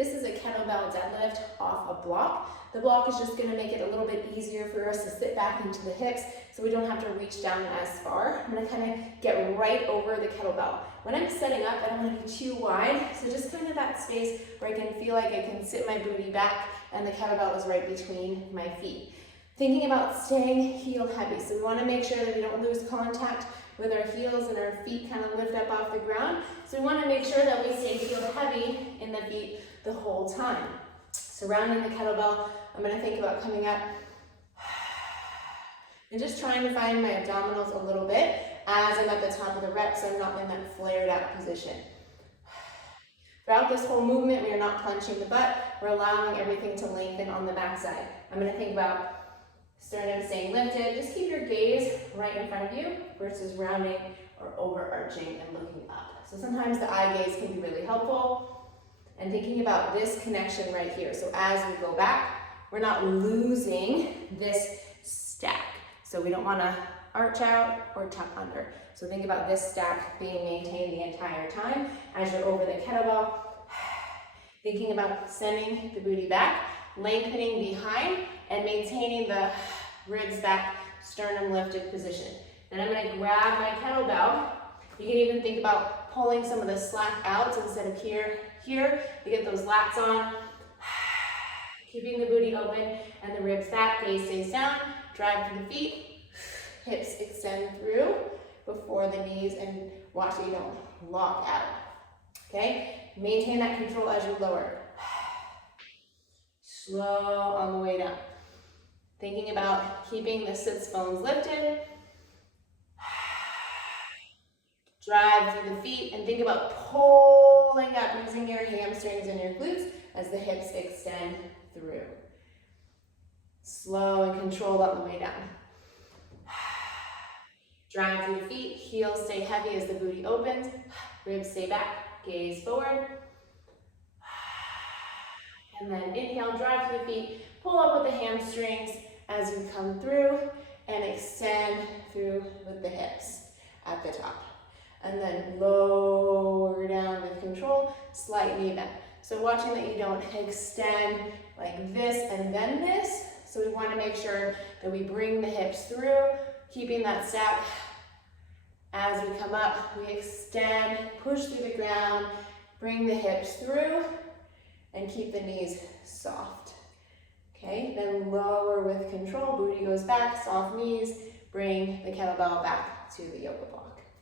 This is a kettlebell deadlift off a block. The block is just going to make it a little bit easier for us to sit back into the hips so we don't have to reach down as far. I'm going to kind of get right over the kettlebell. When I'm setting up, I don't want to be too wide, so just kind of that space where I can feel like I can sit my booty back and the kettlebell is right between my feet. Thinking about staying heel heavy, so we want to make sure that we don't lose contact with our heels and our feet kind of lift up off the ground. So we want to make sure that we stay heel heavy in the feet the whole time. Surrounding the kettlebell, I'm going to think about coming up and just trying to find my abdominals a little bit as I'm at the top of the rep, so I'm not in that flared out position. Throughout this whole movement, we are not clenching the butt. We're allowing everything to lengthen on the backside. I'm going to think about sternum staying lifted. Just keep your gaze right in front of you versus rounding or overarching and looking up. So sometimes the eye gaze can be really helpful. And thinking about this connection right here. So as we go back, we're not losing this stack. So we don't want to arch out or tuck under. So think about this stack being maintained the entire time as you're over the kettlebell. Thinking about sending the booty back, lengthening behind, and maintaining the ribs back, sternum lifted position. Then I'm going to grab my kettlebell. You can even think about pulling some of the slack out, so instead of here, you get those lats on. Keeping the booty open and the ribs back, gaze stays down, drive through the feet, hips extend through before the knees, and watch that you don't lock out. Okay? Maintain that control as you lower. Slow on the way down. Thinking about keeping the sits bones lifted. Drive through the feet and think about pulling up using your hamstrings and your glutes as the hips extend through. Slow and controlled on the way down. Drive through the feet, heels stay heavy as the booty opens, ribs stay back, gaze forward. And then inhale, drive through the feet, pull up with the hamstrings as you come through, and extend through with the hips at the top. And then lower down with control, slight knee bend. So watching that you don't extend like this and then this. So we want to make sure that we bring the hips through, keeping that stack. As we come up, we extend, push through the ground, bring the hips through, and keep the knees soft. Okay, then lower with control, booty goes back, soft knees, bring the kettlebell back to the yoga block.